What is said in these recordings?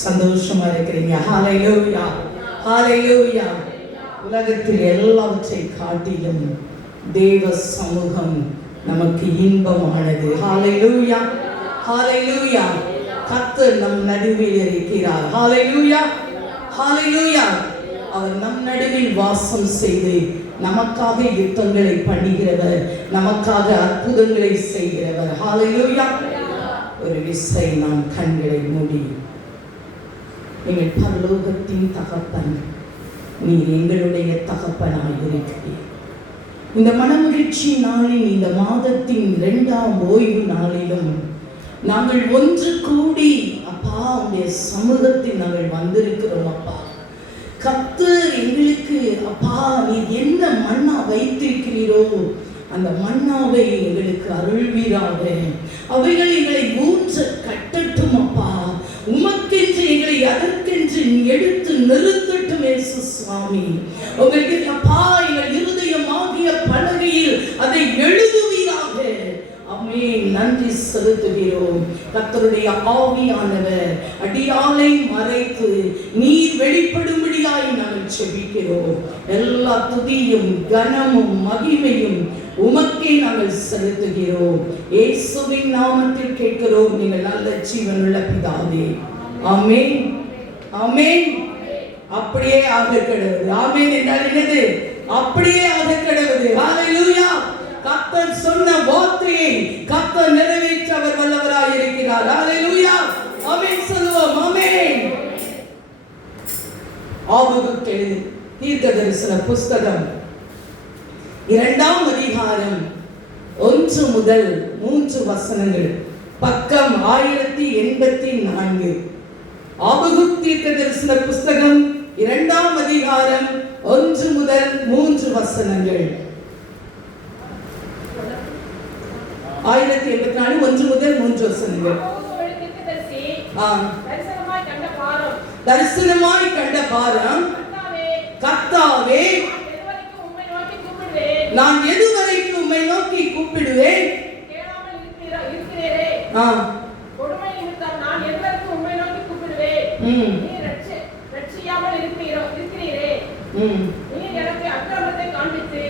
சந்தோஷமா இருக்கிறீங்க? ஹல்லேலூயா, ஹல்லேலூயா. உலகத்தில் எல்லாவற்றை காட்டிலும் தேவ சமூகம் நமக்கு இன்பமானது. ஹல்லேலூயா, ஹல்லேலூயா. கர்த்தர் நம் நடுவில் இருக்கிறார். ஹல்லேலூயா, ஹல்லேலூயா. அவர் நம் நடுவில் வாசம் செய்து நமக்காக யுத்தங்களை பண்ணுகிறவர், நமக்காக அற்புதங்களை செய்கிறவர். ஹல்லேலூயா. ஒரு விசை நாம் கண்களை மூடி, எங்கள் பரலோகத்தின் தகப்பன், நீர் எங்களுடைய தகப்பனாய் இருக்கிறீர். இந்த மனமகிழ்ச்சி நாளில், இந்த மாதத்தின் 2ஆம் ஓய்வு நாளிலும் நாங்கள் ஒன்று கூடி அப்பா உடைய சமூகத்தில் நாங்கள் வந்திருக்கிறோம். அப்பா கர்த்தர் எங்களுக்கு அப்பா நீர் என்ன மன்னா வைத்திருக்கிறீரோ அந்த மன்னாவை எங்களுக்கு அருள்வீராக. அவைகள் எங்களை ஊற்ற கட்டட்டும் அப்பா. உமக்கென்று எங்களை அதற்கென்று எடுத்து நிறுத்தட்டும் இயேசு சுவாமி. உங்களுக்கு அப்பா எங்கள் இருதயமாகிய பலகையில் அதை எழுதுவீராக. ஆமென். நன்றி செலுத்துகிறோம். கர்த்தருடைய ஆவியானவர் அடியாளை மறைத்து நீர் வெளிப்படும்படியாய் நாங்கள் செபிக்கிறோம். எல்லா துதியும் கனமும் மகிமையும் உமக்கே நாங்கள் செலுத்துகிறோம். இயேசுவின் நாமத்தில் கேட்கிறோம் நீங்கள் நல்ல ஜீவனுள்ள பிதாவே. ஆமென், ஆமென். அப்படியே ஆக கடவுது. ஆமென் என்றால் என்னது? அப்படியே ஆக கடவுது. ஹல்லேலூயா. கர்த்தர் சொன்ன வார்த்தையை கர்த்தர் நிறைவேற்ற அவர் வல்லவராய் இருக்கிறார். ஹல்லேலூயா. ஆமென் சொல்லுவோம். ஆமென். ஆபகுக் எழுதின தீர்க்கதரிசன புஸ்தகம் 2ஆம் அதிகாரம் 1 முதல் 3 வசனங்கள், பக்கம் 1084. ஆபகுக் தீர்க்கதரிசன புஸ்தகம் 2ஆம் அதிகாரம் 1 முதல் 3 வசனங்கள். 1084 1 முதல் 3 வசனங்கள். தரிசனமாய் கண்ட பாரம், கர்த்தாவே நான் எதுவரைக்கும் உம்மை நோக்கி கூப்பிடுவேன்? கொடுமை நிமித்தம் நான் எதுவரைக்கும் உம்மை நோக்கி கூப்பிடுவேன்? நீர் ரட்சியாமல் இருக்கிறீரே. நீர் எனக்கு அக்கிரமத்தை காண்பித்து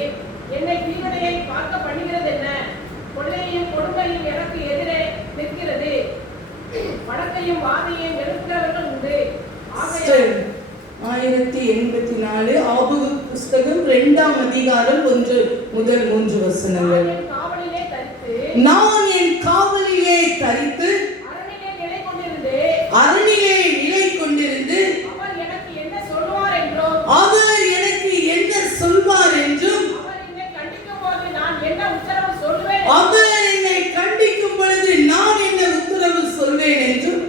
என்னை தீவினையை பார்க்க பண்ணுகிறது என்ன? கொள்ளையும் கொடுமையும் எனக்கு எதிரே நிற்கிறது. வடக்கையும் வாதையும் வெறுக்கிறவர்கள் உண்டு. 1084 ஆபகுக் புஸ்தகம் 2ஆம் அதிகாரம் 1 முதல் 3 வசனங்கள். நான் என் காவலிலே தரித்து அரணிலே நிலை கொண்டிருந்து அவர் எனக்கு என்ன சொல்வார் என்றும் அவர் என்னை கண்டிக்கும் பொழுது நான் என்ன உத்தரவு சொல்வேன் என்றும்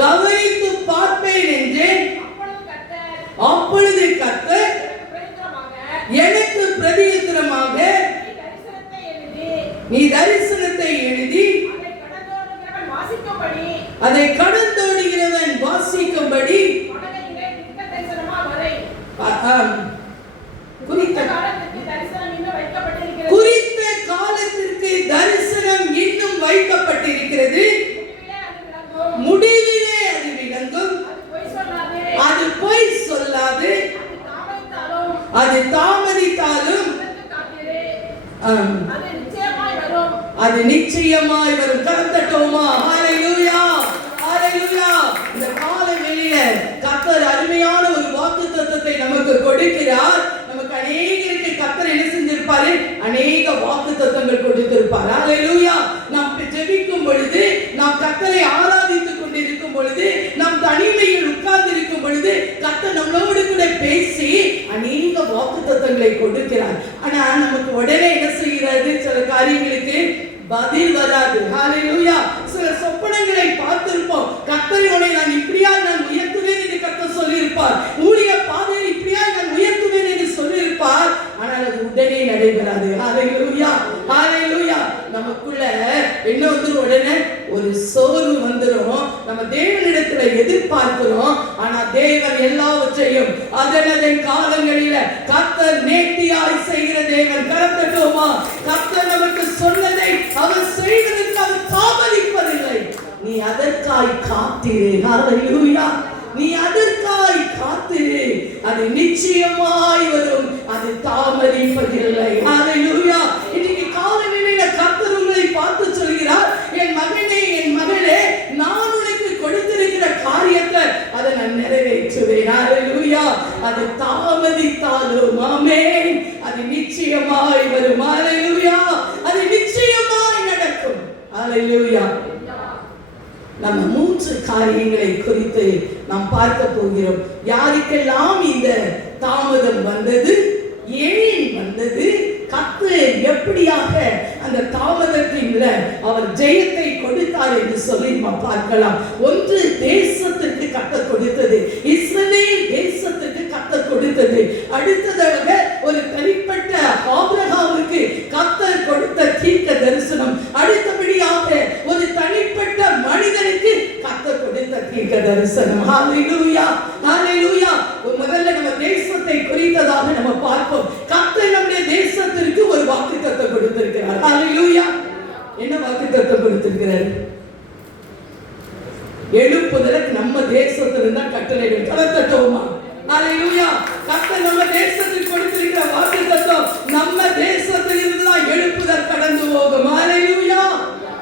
கவனித்து பார்ப்பேன் என்றேன். அப்பொழுது கர்த்தர் எனக்கு பிரதியுத்தரமாக நீ தரிசனத்தை எழுதி அதை கடந்தோடுகிறவன் வாசிக்கும்படி குறித்த காலத்திற்கு தரிசனம் இன்னும் வைக்கப்பட்டிருக்கிறது. முடிவிலே அது விளங்கும். அது பொய் சொல்லாது. அது தாமதித்தாலும் அது நிச்சயமாய் வரும். கர்த்தட்டோமா. ஹல்லேலூயா, ஹல்லேலூயா. இந்த கால வெளியில கர்த்தர் அருமையான ஒரு வாக்குத்தத்தத்தை நமக்கு கொடுக்கிறார். நமக்கு அநேகருக்கு கர்த்தர் என்ன செஞ்சிருப்பாரு? அநேக வாக்குத்தத்தங்கள் கொடுத்திருப்பார். ஹல்லேலூயா. நாம் ஜெபிக்கும் பொழுது, நாம் கர்த்தரை ஆராதித்துக் கொண்டிருக்கும் பொழுது, நாம் தனிமையில் உட்கார்ந்து இருக்கும் பொழுது கர்த்தர் நம்மளோடு கூட பேசி அநேக வாக்குத்தத்தங்களை கொடுக்கிறார். ஆனா நமக்கு உடனே என்ன செய்கிறது? சில காரியங்களுக்கு பதில் வராது. ஹல்லேலூயா. சில சொப்பனங்களை பார்த்திருப்போம். கர்த்தரை நான் இப்படியாய் நான் உயர்த்துவேன் என்று கர்த்தர் சொல்லியிருப்பார். ஊழிய பாதையில் இப்படியாய் நான் உயர்த்துவேன் என்று சொல்லியிருப்பார். ஆனால் அது உடனே நடைபெறாது. ஹல்லேலூயா, ஹல்லேலூயா. நமக்குள்ள என்ன வந்துரும்? உடனே ஒரு சோர்வு வந்துரும். நம்ம தேவனிடத்துல எதிர்பார்க்கிறோம். ஆனா தேவன் எல்லாவற்றையும் அதன் காலங்களில கர்த்தர் நேர்த்தியாய் செய்கிற தேவன். கர்த்தட்டோமா. கர்த்தர் நமக்கு சொன்னதை அவர் செய்வதற்கு அவர் தாமதிப்பதில்லை. நீ அதற்காய் காத்திரு. ஹalleluya. நீ அதற்காய் காத்திரு, அது நிச்சயமாய் வரும், அது தாமதிப்பதில்லை. ஹalleluya. இன்னைக்கு காலையில கர்த்தர் உங்களை பார்த்து சொல்கிறார், என் மகனே என் மகளே, நான் உனக்கு கொடுத்திருக்கிற காரியத்தை அதை நான் நிறைவேற்றுவேன். ஹalleluya. அது தாமதித்தாலும் ஆமென், அது நிச்சயமாய் வரும். ஹalleluya. அது நிச்சயமாய் நடக்கும். ஹalleluya. நம்ம 3 காரியங்களை குறித்து நாம் பார்க்க போகிறோம். யாருக்கெல்லாம் இந்த தாமதம் வந்தது, ஏன் வந்தது, கர்த்தர் எப்படியாக அந்த தாமதத்தின் அவர் ஜெயத்தை கொடுத்தார் என்று சொல்லி நாம் பார்க்கலாம். ஒன்று, தேசத்திற்கு கர்த்தர் கொடுத்தது, இஸ்ரவேல் தேசத்திற்கு கர்த்தர் கொடுத்தது. அடுத்ததாக ஒரு தனிப்பட்ட ஆபிரகாமுக்கு கர்த்தர் கொடுத்த தீர்க்க தரிசனம். அடுத்தபடியாக ஒரு தனிப்பட்ட மனிதனுக்கு கர்த்தர் கொடுத்த தீர்க்க தரிசனம். ஹalleluya, ஹalleluya. முதல்ல நம்ம தேசத்தை குறித்ததாக நம்ம பார்ப்போம். கர்த்தர் நம்முடைய தேசத்திற்கு ஒரு வாக்குத்தத்தம் கொடுத்திருக்கிறார். ஹalleluya. என்ன வாக்குத்தத்தம் கொடுத்திருக்கிறார்? எழுப்புதலுக்கு நம்ம தேசத்திலிருந்து தான் கட்டளைகள். கலத்தட்டோமா? ஹalleluya. கர்த்தர் நம்ம தேசத்துக்கு கொடுத்திருக்கிற வாக்குத்தத்தம் நம்ம தேசத்திலிருந்து தான் எழுப்புதல் கடந்து போகும். ஹalleluya,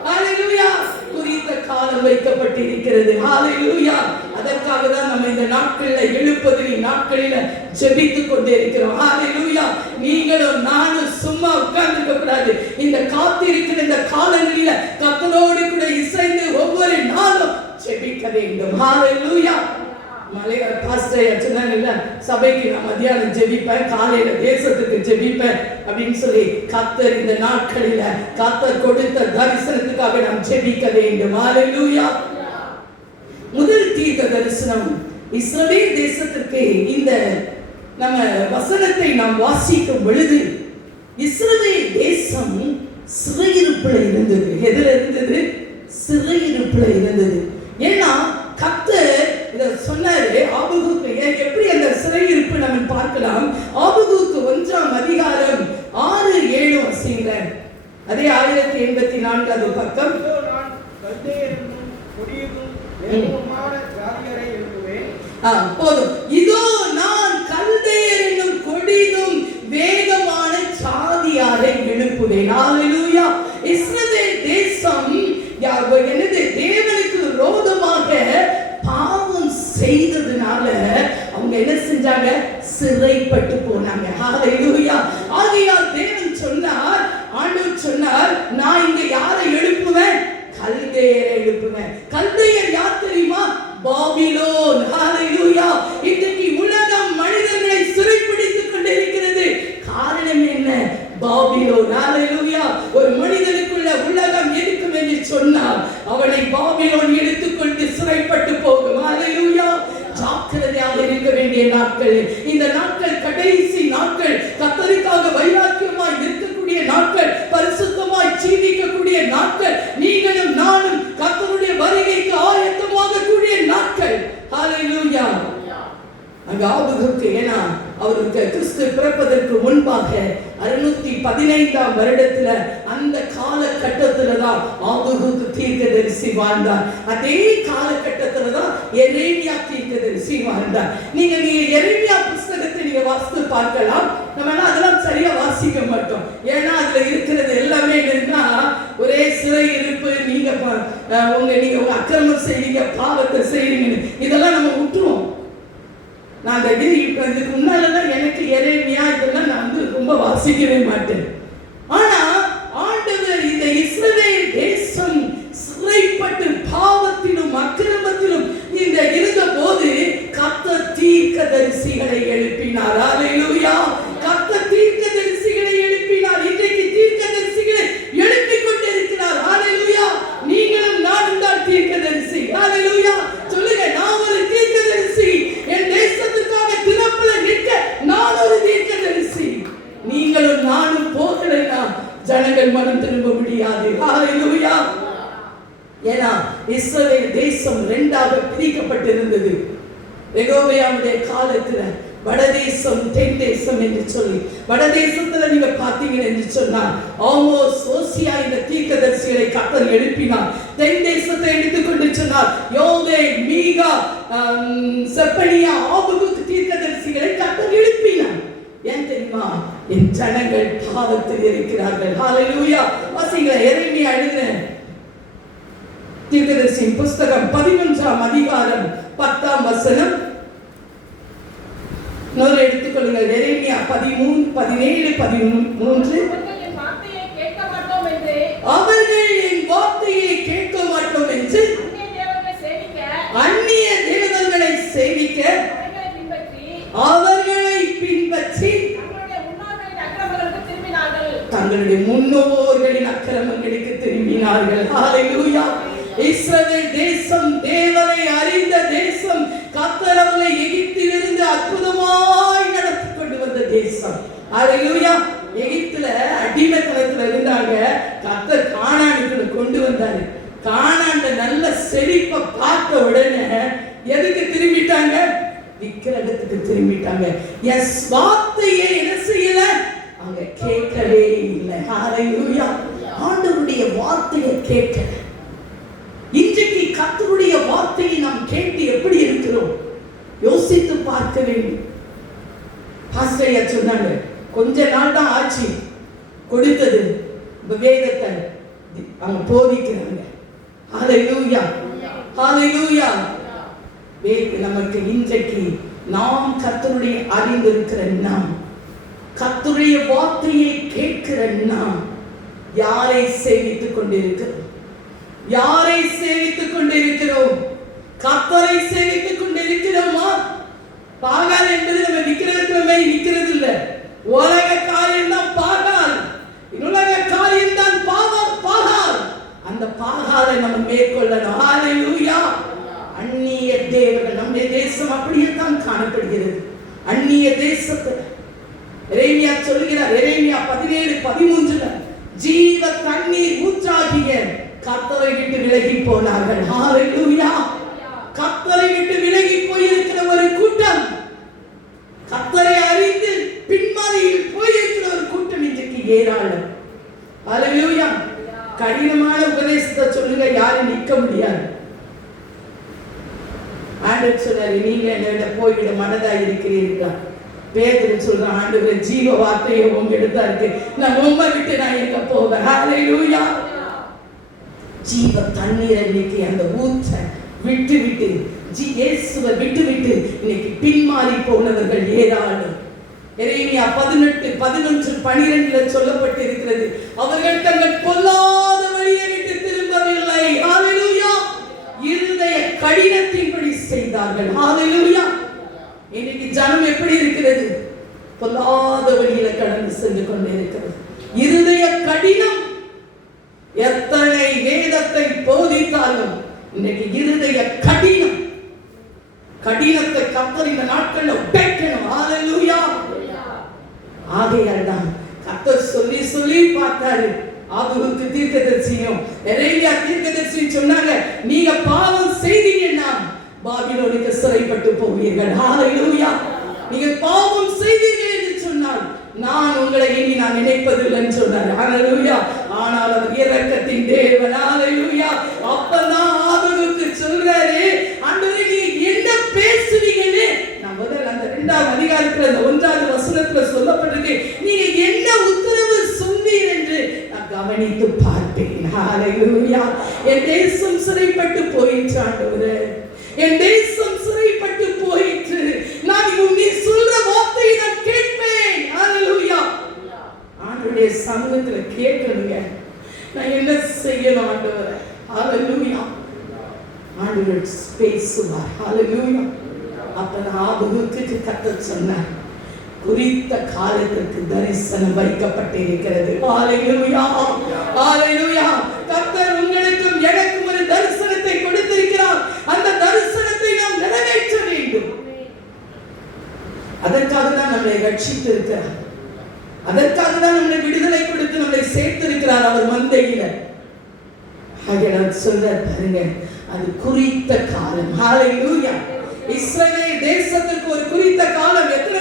ஹalleluya. குறித்த காலம் வைக்கப்பட்டிருக்கிறது. ஹalleluya. அதற்காக தான் நம்ம இந்த நாட்களில் எழுப்புதலின் நாட்களில் ஜெபித்துக் கொண்டிருக்கிறோம். ஹalleluya. நீங்களும் நானும் சும்மா உட்கார்ந்திருக்க கூடாது. இந்த காத்திருக்கிற இந்த காலங்களில் கர்த்தரோடு கூட இசைந்து ஒவ்வொரு நாளும் ஜெபிக்க வேண்டும். ஹalleluya. மலையாள பாஸ்டர் சொன்னாங்கல்ல, சபைக்கு நான் மத்தியானம் ஜெபிப்பேன், காலையில தேசத்துக்கு ஜெபிப்பேன் அப்படின்னு சொல்லி கர்த்தர் இந்த நாட்களில கர்த்தர் கொடுத்த தரிசனத்துக்காக நாம் ஜெபிக்க வேண்டும். ஹalleluya. முதல் தீர்க்க தரிசனம் இஸ்ரவேல் தேசத்திற்கு. இந்த நம்ம வசனத்தை நாம் வாசிக்கும் பொழுது இஸ்ரவேல் தேசம் சிறையிருப்புல இருந்தது. எதுல இருந்தது? சிறையிருப்புல இருந்தது. ஏன்னா கர்த்தர் இத சொன்னாரு ஆபகுக்கு. எப்படி அந்த சிறையிருப்பு நம்ம பார்க்கலாம். ஆபகுக்கு 1ஆம் அதிகாரம் 6-7 வசனங்க. அதே 1084வது பக்கம். போதும். இதோ நான் கல்தேயர் என்னும் கொடிதும் வேகமான சாதியாரை எழுப்புவேன். ஹalleluya. இஸ்ரவேல் தேசம் என்னது? தேவனுக்கு விரோதமாக பாவம் செய்ததுனால அவங்க என்ன செஞ்சாங்க? சிறைப்பட்டு போனாங்க. ஹalleluya. ஆகையால் தேவன் சொன்னார், ஆண்டவர் சொன்னார், நான் இங்க யாரை எழுப்புவேன்? கல்தேயரை எழுப்புவேன். கல்தேயர் யார் தெரியுமா? பாபிலோன். ஹalleluya. இன்றைக்கு உலகம் மனிதர்களை சிறைப்பிடித்துக் கொண்டிருக்கிறது. காரணம் என்ன? பாபிலோன். ஹalleluya. ஒரு மனிதனுக்குள்ள உலகம் இருக்கும் என்று சொன்னால் அவனை பாபிலோன் எடுத்துக்கொண்டு சிறைப்பட்டு போகும். ஹalleluya. ஜாக்கிரதையாக இருக்க வேண்டிய நாட்கள் இந்த நாட்கள். கடைசி நாட்கள். கர்த்தருக்காக வைராக்கியமாய் இருக்கக்கூடிய நாட்கள், பரிசுத்தமாய் ஜீவிக்கக்கூடிய நாட்கள். நீங்களும் நானும் கர்த்தருடைய வருகைக்கு ஆயத்தமாக கூடிய நாட்கள். ஹalleluya. அங்க ஆபகுக்கு, ஏன்னா அவருக்கு கிறிஸ்து பிறப்பதற்கு முன்பாக 615ஆம் வருடத்துல அந்த காலகட்டத்துல தான் ஆபகுக்கு தீர்க்கதரிசி வாழ்ந்தார். அதே காலகட்டத்துல தான் எரேமியா தீர்க்கதரிசி வாழ்ந்தார். நீங்க எரேமியா புத்தகத்தை நீங்க வாசித்து பார்க்கலாம். நம்ம அதெல்லாம் சரியா வாசிக்க மாட்டோம். ஏன்னா அதுல இருக்கிறது எல்லாமே என்னன்னா ஒரே சிறை இருப்பு. நீங்க உங்க அக்கிரமம் செய்வீங்க, பாவத்தை செய்வீங்க, இதெல்லாம் நம்ம விட்டுருவோம். நான் இதுக்கு முன்னாலதான் எனக்கு எரேமியா இதெல்லாம் நான் ரொம்ப வாசிக்கவே மாட்டேன். ஆனா ஆண்டவர் இந்த இஸ்ரவேல் தேசம் சிறைப்பட்டு பாவத்திலும் அக்கிரமத்திலும் இந்த இருந்த போது கர்த்தர் தீர்க்கதரிசிகளை எழுப்பினார். ஹalleluya. கர்த்தர் தீர்க்கதரிசிகளை எழுப்பினார். இன்றைக்கு தீர்க்கதரிசிகளை எழுப்பிக் கொண்டிருக்கிறார். ஹalleluya. நீங்களும் நானும் தான் தீர்க்கதரிசி. ஹalleluya. சொல்லுங்க, நான் ஒரு தீர்க்கதரிசி. என் தேசத்துக்காக திறப்புல நிற்க நான் ஒரு தீர்க்கதரிசி. நீங்களும் நானும் போகலைன்னா ஜனங்கள் மனம் திரும்ப முடியாது. ஹalleluya. ஏன்னா இஸ்ரவேல் தேசம் 2ஆக பிரிக்கப்பட்டிருந்தது. ரெகோபெயாமுடைய காலத்துல வடதேசம் தென் தேசம் என்று சொல்லி வடதேசத்துல நீங்க பாத்தீங்கன்னு என்று சொன்னா ஆமோஸ் ஓசியா இந்த தீர்க்கதரிசிகளை கர்த்தர் எழுப்பினார். தென் தேசத்தை எடுத்துக்கொண்டு சொன்னார் யோவேல் மீகா செப்பனியா ஆபகுக் தீர்க்கதரிசிகளை கர்த்தர் எழுப்பினார். ஏன் தெரியுமா? என் ஜனங்கள் பாவத்தில் இருக்கிறார்கள். ஹalleluya. வாசிங்க எரேமியா எழுதின தீர்க்கதரிசியின் புத்தகம் 11ஆம் அதிகாரம் 10ஆம் வசனம். நோர் எடுத்துக்கொள்ளுங்க. எரேமியா 13, 17, 13. அவர்கள் என் வார்த்தையை கேட்க மாட்டோம் என்று அந்நிய தேவர்களை சேவிக்க அவர்களை பின்பற்றி தங்களுடைய முன்னோர்களின் அக்கிரமங்களுக்கு திரும்பினார்கள். ஹalleluya. இஸ்ரவேல் தேசம் தேவனை அறிந்த தேசம், கர்த்தர் அவர்களை எகிப்திலிருந்து அற்புதமாய் நடத்தி கொண்டு வந்த தேசம். ஹalleluya. எகிப்துல அடிமைத்தனத்துல இருந்தாங்க. கர்த்தர் கானானுக்கு கொண்டு வந்தாரு. கானான்ல நல்ல செழிப்பை பார்த்த உடனே எதுக்கு திரும்பிட்டாங்க? விக்கிரகத்துக்கு திரும்பிட்டாங்க. எஸ் வார்த்தையை என்ன செய்யல? அவங்க கேட்கவே இல்லை. ஹalleluya. ஆண்டவருடைய வார்த்தையை கேட்கல. இன்றைக்கு கர்த்தருடைய வார்த்தையை நாம் கேட்டு எப்படி இருக்கிறோம் யோசித்து பார்க்க வேண்டும். பாஸ்டரையா சொன்னாங்க, கொஞ்ச நாள் தான் ஆச்சு கொடுத்தது வேதத்தை அவங்க போதிக்கிறாங்க. ஹalleluya. ஹalleluya. நமக்கு இன்றைக்கு நாம் கர்த்தருடைய அறிந்திருக்கிற நாம், கர்த்தருடைய வார்த்தையை கேட்கிற நாம் யாரை சேவித்துக் கொண்டிருக்கிறோம்? யாரை சேவித்துக் கொண்டிருக்கிறோம்? கர்த்தரை சேவித்துக் கொண்டிருக்கிறோமா? பாகால் என்பது நம்ம விக்கிரகத்துல மாதிரி நிக்கிறது இல்ல. உலக காரியம் தான் பாகால், உலக காரியம் தான் பாகால். அந்த பாகாலை நம்ம மேற்கொள்ளணும். ஹalleluya. அந்நிய தேவர்கள், நம்முடைய தேசம் அப்படியே தான் காணப்படுகிறது. அந்நிய தேசத்துல எரேமியா சொல்கிறார், எரேமியா 17, 13 ஜீவ தண்ணீர் ஊற்றாகிய கர்த்தரை விட்டு விலகி போனார்கள். ஹalleluya. கர்த்தரை விட்டு விலகி போயிருக்கிற ஒரு கூட்டம், கர்த்தரை அறிந்து பின்மாறியில் போயிருக்கிற ஒரு கூட்டம் இன்றைக்கு ஏராளம். ஹalleluya. கடினமான உபதேசத்தை சொல்லுங்க, யாரும் நிற்க முடியாது. ஆண்டவர் சொன்னாரு, நீங்க என்னிட போய்விட மனதா இருக்கிறீர்கள். பேதுரு சொல்றான், ஆண்டவரே ஜீவ வார்த்தையை உங்ககிட்ட இருக்கு, நான் உம்மை விட்டு நான் எங்க போவேன்? ஹalleluya. ஜீவ தண்ணீரை இன்னைக்கு அந்த ஊற்ற விட்டு விட்டு இயேசுவை விட்டு விட்டு இன்னைக்கு பின்மாறி போனவர்கள் ஏராளம். எரேமியா 18, 11, 12 சொல்லப்பட்டிருக்கிறது, அவர்கள் தங்கள் பொல்லாத வழியை விட்டு திரும்பவில்லை. ஹalleluya. இருதய கடினத்தின்படி செய்தார்கள். ஹalleluya. இன்னைக்கு ஜனம் எப்படி இருக்கிறது? பொல்லாத வழியில கடந்து சென்று கொண்டிருக்கிறது. இருதய கடினம். எத்தனை வேதத்தை போதித்தாலும் இன்னைக்கு இருதய கடினம். கடினத்தை கர்த்தர் இந்த நாட்கள்ல உடைக்கணும். ஹalleluya. ஆகையால் தான் கர்த்தர் சொல்லி சொல்லி பார்த்தாரு. ஆபகுக்கு தீர்க்கதரிசியும் எரேமியா தீர்க்கதரிசியும் சொன்னாங்க, நீங்க பாவம் செய்தீங்கன்னா பாபிலோனுக்கு சிறைப்பட்டு போவீர்கள். ஹalleluya. நீங்க பாவம் செய்தீர்கள் என்று சொன்னால் நான் உங்களை இனி நான் நினைப்பதில்லை என்று சொன்னார். ஹalleluya. ஆனால் அவர் இரக்கத்தின் தேவன். ஹalleluya. அப்பதான் ஆபகுக்கு சொல்றாரு, ஆண்டவரே நீங்க என்ன பேசுவீங்கன்னு நான் முதல்ல அந்த 2ஆம் அதிகாரத்துல அந்த 1வது வசனத்துல சொல்லப்பட்டிருக்கு, நீங்க என்ன உத்தரவு சொன்னீர் என்று நான் கவனித்து பார்ப்பேன். ஹalleluya. என் தேசம் சிறைப்பட்டு போயிற்று ஆண்டவரே, என் தேசம் சிறைப்பட்டு போயிற்று. நான் நீ சொல்ற வார்த்தையை நான் கேட்பேன். ஹalleluya. ஆண்டவருடைய சமூகத்துல கேட்கணுங்க, நான் என்ன செய்யணும் ஆண்டவரே? ஹalleluya. ஆண்டவர் பேசுவார். ஹalleluya. அப்ப ஆபகுக்கு கர்த்தர் சொன்னார், குறித்த காலத்திற்கு தரிசனம் வைக்கப்பட்டிருக்கிறது. ஹalleluya. ஹalleluya. கர்த்தர் உங்களுக்கும் எனக்கும் ஒரு தரிசனத்தை கொடுத்திருக்கிறார். அந்த தரிசனத்தை நாம் நிறைவேற்ற வேண்டும். அதற்காக தான் நம்மை ரட்சித்து இருக்கிறார். அதற்காக தான் நம்மை விடுதலை கொடுத்து நம்மை சேர்த்திருக்கிறார் அவர் மந்தையில. சொல்றார் பாருங்க, அது குறித்த காலம். ஹalleluya. இஸ்ரவேல் தேசத்துக்கு ஒரு குறித்த காலம். எத்தனை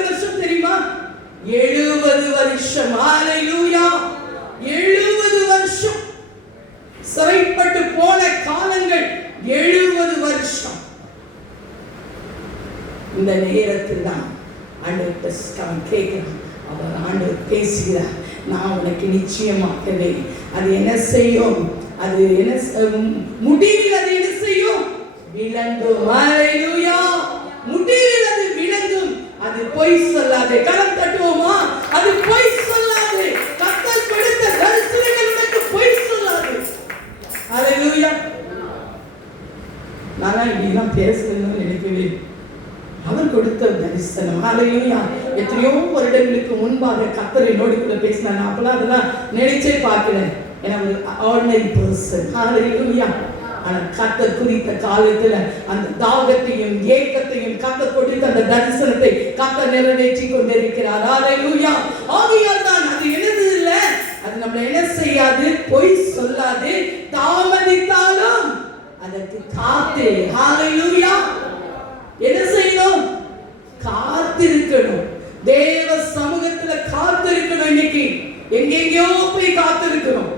70 வருஷம். ஹalleluya. 70 வருஷம் சிறைப்பட்டு போன காலங்கள் 70 வருஷம். இந்த நேரத்தில் தான் ஆண்டவர் கேட்கிறார். அவர் ஆண்டவர் பேசுகிறார், நான் உனக்கு நிச்சயமாகவே அது என்ன செய்யும், அது என்ன முடிவில் அது என்ன செய்யும், விளங்கும். ஹalleluya. முடிவில் அது விளங்கும். அது பொய் சொல்லாது. கரம் தட்டுவோமா? அது பொய் சொல்லாது. கர்த்தர் கொடுத்த தரிசனங்கள் உனக்கு பொய் சொல்லாது. ஹalleluya. நான் இப்படிலாம் பேசணும்னு நினைக்கவே, அவர் கொடுத்த தரிசனம். ஹalleluya. எத்தனையோ வருடங்களுக்கு முன்பாக கர்த்தர் என்னோடு கூட பேசினாங்க. அப்பெல்லாம் அதெல்லாம் நினைச்சே பார்க்கல. ஏன்னா ஒரு ஆர்டினரி பர்சன். ஹalleluya. ஆனால் கர்த்தர் குறித்த காலத்துல அந்த தாகத்தையும் ஏக்கத்தையும் கர்த்தர் கொடுத்த அந்த தரிசனத்தை கர்த்தர் நிறைவேற்றி கொண்டிருக்கிறார். ஹalleluya. ஆகையால் தான் அது என்னது இல்ல, அது நம்மள என்ன செய்யாது, பொய் சொல்லாது. தாமதித்தாலும் அதற்கு காத்து. ஹalleluya. என்ன செய்யணும்? காத்திருக்கணும். தேவ சமூகத்துல காத்திருக்கணும். இன்னைக்கு எங்கெங்கயோ போய் காத்திருக்கணும்.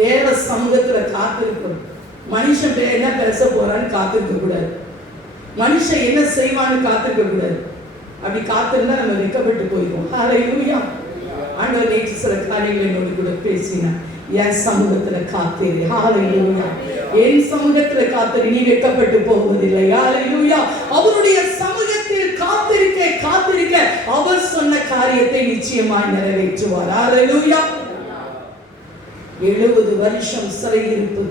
தேவ சமூகத்துல காத்திருக்கணும். மனுஷன் என்ன பேச போறான்னு காத்திருக்க கூடாது. மனுஷன் என்ன செய்வான்னு காத்திருக்க கூடாது. அப்படி காத்திருந்தா நம்ம வெட்கப்பட்டு போயிடுவோம். ஹalleluya. ஆண்டவர் நேற்று சில காரியங்களை என்னோடு கூட பேசினார். என் சமூகத்துல காத்திரு. ஹalleluya. என் சமூகத்துல காத்திரு, நீ வெட்கப்பட்டு போவதில்லை. ஹalleluya. அவருடைய சமூகத்தில் காத்திருக்க காத்திருக்க அவர் சொன்ன காரியத்தை நிச்சயமாய் நிறைவேற்றுவார். ஹalleluya. 70 வருஷம் சிறையிருப்பு.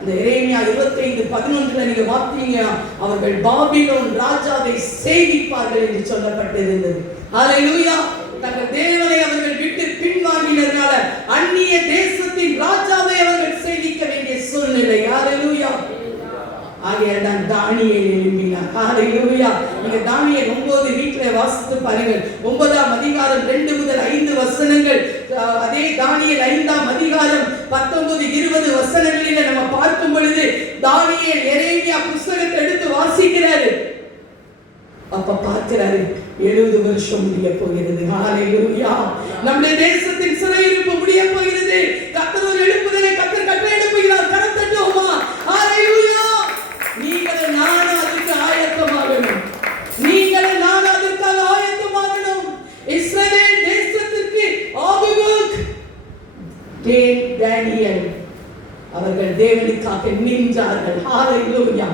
அந்த எரேமியா 25:11 நீங்க வாசிங்க, அவர்கள் பாபிலோன் ராஜாவை சேவிப்பார்கள் என்று சொல்லப்பட்டிருந்தது. ஹalleluya. தங்கள் தேவனை அவர்கள் விட்டு பின்வாங்கினதால அந்நிய தேசத்தின் ராஜாவை அவர்கள் சேவிக்க வேண்டிய சூழ்நிலை. ஹalleluya. ஆகையால் தானியேல் எழும்பினார். ஹalleluya. நீங்க தானியேல் 9 வீட்டிலே வாசித்து பாருங்கள். 9ஆம் அதிகாரம் 2 முதல் 5 வசனங்கள். அதே தானியேல் 5ஆம் அதிகாரம் 19-20 வசனங்களில் நம்ம பார்க்கும் பொழுது தானியேல் எரேமியா புத்தகத்தை எடுத்து வாசிக்கிறாரு. அப்ப பார்க்கிறாரு 70 வருஷம் முடிய போகிறது. ஹalleluya. நம்முடைய தேசத்தின் சிறையிருப்பு முடிய போகிறது. கர்த்தர் ஒரு எழுப்புதலை கர்த்தர் கட்டளை எழுப்புகிறார். கரம் தட்டுவோமா? ஹalleluya. நீங்கள் நானும் அதுக்கு ஆயத்தமாகணும். நீங்கள் நானும் அதற்காக ஆயத்தமாகணும். இஸ்ரவேல் தேசத்திற்கு ஆபிகுக், தானியேல் அவர்கள் தேவனுக்காக நின்றார்கள். ஹalleluya.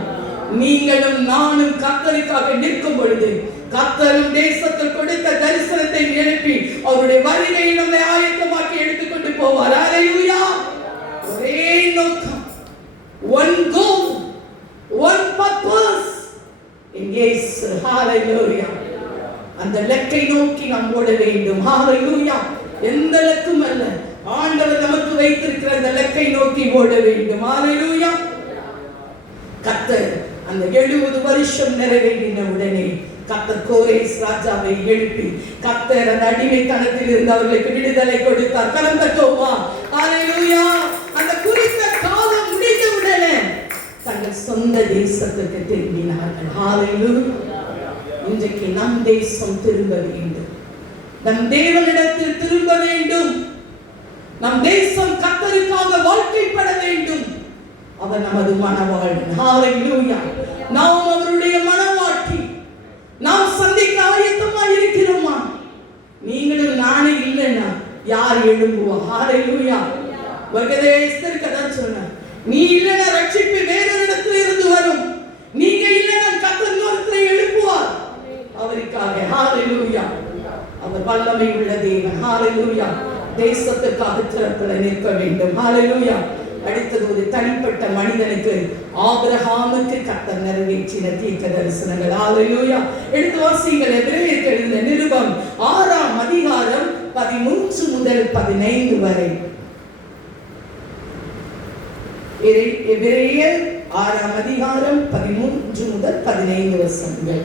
நீங்களும் நானும் கர்த்தருக்காக நிற்கும் பொழுது கர்த்தரும் தேசத்தில் கொடுத்த தரிசனத்தை நிரப்பி அவருடைய வருகையை நம்மை ஆயத்தமாக்கி எடுத்துக்கொண்டு போவார். ஹalleluya. ஒரே நோக்கம், one goal, one purpose. Yes, hallelujah. அந்த லக்கை நோக்கி நாம் ஓட வேண்டும். ஹalleluya. எந்த லக்கும் அல்ல, ஆண்டவர் நமக்கு வைத்திருக்கிற அந்த லக்கை நோக்கி ஓட வேண்டும். ஹalleluya. கர்த்தர் அந்த 70 வருஷம் நிறைவேறின உடனே கர்த்தர் கோரேஸ் ராஜாவை எழுப்பி கர்த்தர் அந்த அடிமைத்தனத்தில் இருந்து அவர்களுக்கு விடுதலை கொடுத்தார். கரம் தட்டுவோமா? ஹalleluya. அந்த குறித்த காலம் முடிந்த உடனே தங்கள் சொந்த தேசத்துக்கு திரும்பினார்கள். ஹalleluya. இன்றைக்கு நம் தேசம் திரும்ப வேண்டும். நம் தேவனிடத்தில் திரும்ப வேண்டும். நம் தேசம் கர்த்தருக்காக வாழ்க்கைப்பட வேண்டும். அவர் நமது மனவாளன். ஹalleluya. நாம் அவருடைய மனவாட்டி. நாம் சந்திக்க ஆயத்தமாக இருக்கிறோமா? நீங்களும் நானே இல்லைன்னா யார் எழும்புவா? ஹalleluya. வகதேஸ்தர் கதை சொன்னார், நீ இல்லைன்னா ரட்சிப்பு வேறொரு இடத்துல இருந்து வரும். நீங்க இல்லைன்னா கர்த்தர் ஒருத்தரை எழுப்புவார் அவருக்காக. ஹalleluya. அவர் வல்லமை உள்ள தேவன். ஹalleluya. தேசத்துக்காக திறப்பட நிற்க வேண்டும். ஹalleluya. அடுத்தது ஒரு தனிப்பட்ட மனிதனுக்கு ஆபிரகாமுக்கு கர்த்தர் நிறைவேற்றின தீர்க்க தரிசனங்கள். ஹalleluya. எடுத்து வாசிங்கள். எபிரேயருக்கு எழுதின நிருபம் 6ஆம் அதிகாரம் 13 முதல் 15 வரை. எபிரேயர் 6ஆம் அதிகாரம் 13 முதல் 15 வசனங்கள்.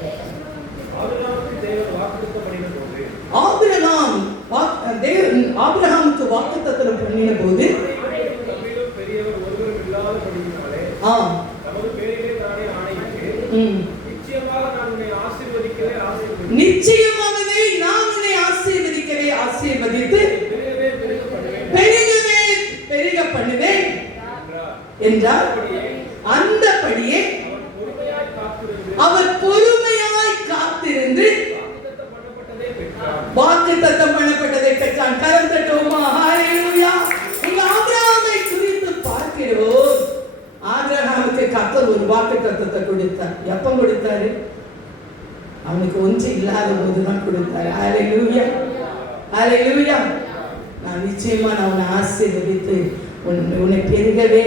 ஆபிரகாமுக்கு வாக்குத்தத்தம் பண்ணின போது நிச்சயமாகவே நான் உன்னை என்றால் அந்தபடியே அவர் பொறுமையாய் காத்திருந்து வாக்குத்தத்தம் பண்ணப்பட்டதை பெற்றான். கரம் தட்டுவோமா? ஹல்லேலூயா. நீங்க ஆபிரகாமை குறித்து பார்க்கிறோம். ஆபிரகாமுக்கு கர்த்தர் ஒரு வாக்குத்தத்தத்தை கொடுத்தார். எப்ப கொடுத்தாரு? அவனுக்கு ஒன்று இல்லாத போதுதான் கொடுத்தாரு. ஹல்லேலூயா, ஹல்லேலூயா. நான் நிச்சயமா நான் உன்னை ஆசீர்வதித்து உன்னை பெருகவே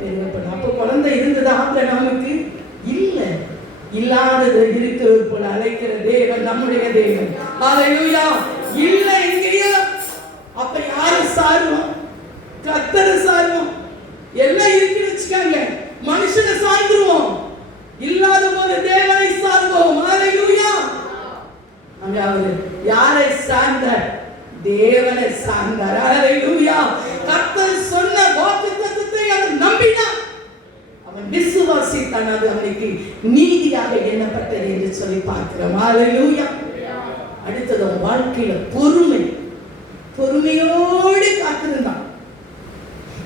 பெருகப்படும். அப்ப குழந்தை இருந்தது ஆபிரகாமுக்கு இல்ல. இல்லாதது இருக்கிறது போல அழைக்கிற தேவன் நம்முடைய தேவன். ஹல்லேலூயா. இல்ல எங்கேயோ. அப்ப யாரு சார்வோம்? கர்த்தரை சார்வோம். எல்லாம் இருக்குன்னு வச்சுக்காங்க, மனுஷனை சார்ந்துருவோம். இல்லாத போது தேவனை சார்ந்தோம். ஹல்லேலூயா. அங்க அவரு யாரை சார்ந்தார்? தேவனை சார்ந்தார். ஹல்லேலூயா. கர்த்தர் சொன்ன வாக்குத்தத்தத்தை அவன் நம்பினான், அவன் விசுவாசித்தான். அது அவனுக்கு நீதியாக எண்ணப்பட்டது என்று சொல்லி பார்க்கிறோம். ஹல்லேலூயா. அடுத்தது அவன் வாழ்க்கையில பொறுமையோடு காத்திருந்தான்.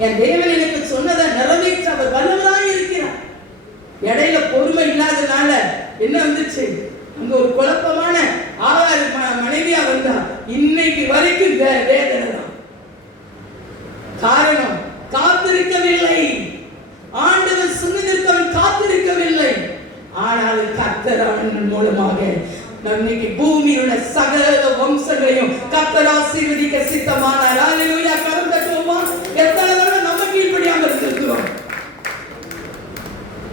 என் தேவன் எனக்கு சொன்னதை நிறைவேற்ற அவர் வல்லவராய் இருக்கிறார். இடையில பொறுமை இல்லாதனால என்ன வந்துச்சு? அங்க ஒரு குழப்பமான மனைவியா வந்தா. இன்னைக்கு வரைக்கும் வேதனை தான். காரணம், காத்திருக்கவில்லை. ஆண்டவர் சொன்னதற்கு அவன் காத்திருக்கவில்லை. ஆனால் கர்த்தர் அவன் மூலமாக இன்னைக்கு பூமியில் உள்ள சகல வம்சங்களையும் கர்த்தர் ஆசீர்வதிக்க சித்தமானார். ஹல்லேலூயா. கரம் தட்டுவோமா? எத்தனை தடவை நம்ம கீழ்ப்படியாம இருக்கிறோம்.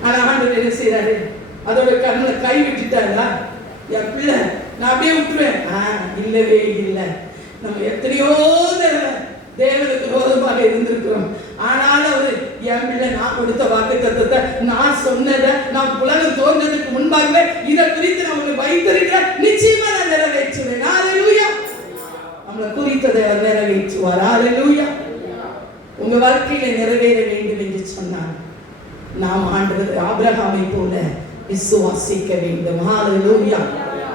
ஆனா ஆண்டவர் என்ன செய்யறாரு? அதோட கண்ணுல கை விட்டுட்டாரா? என் பிள்ளை நான் அப்படியே விட்டுருவேன்? இல்லவே இல்லை. நம்ம எத்தனையோ தடவை தேவனுக்கு விரோதமாக இருந்திருக்கிறோம். ஆனாலும் அவரு என் பிள்ளை நான் கொடுத்த வாக்குத்தத்தத்தை, நான் சொன்னதை, நான் உலகம் தோன்றதுக்கு முன்பாகவே இதை குறித்து நான் உங்களுக்கு வைத்திருக்கிறேன், நிச்சயமா நான் நிறைவேற்றுவேன். ஹல்லேலூயா. நம்மளை குறித்ததை அவர் நிறைவேற்றுவார். ஹல்லேலூயா. உங்க வாழ்க்கையில நிறைவேற வேண்டும் என்று சொன்னார். நாம் ஆண்டவர் ஆபிரகாமை போல விசுவாசிக்க வேண்டும். ஹல்லேலூயா,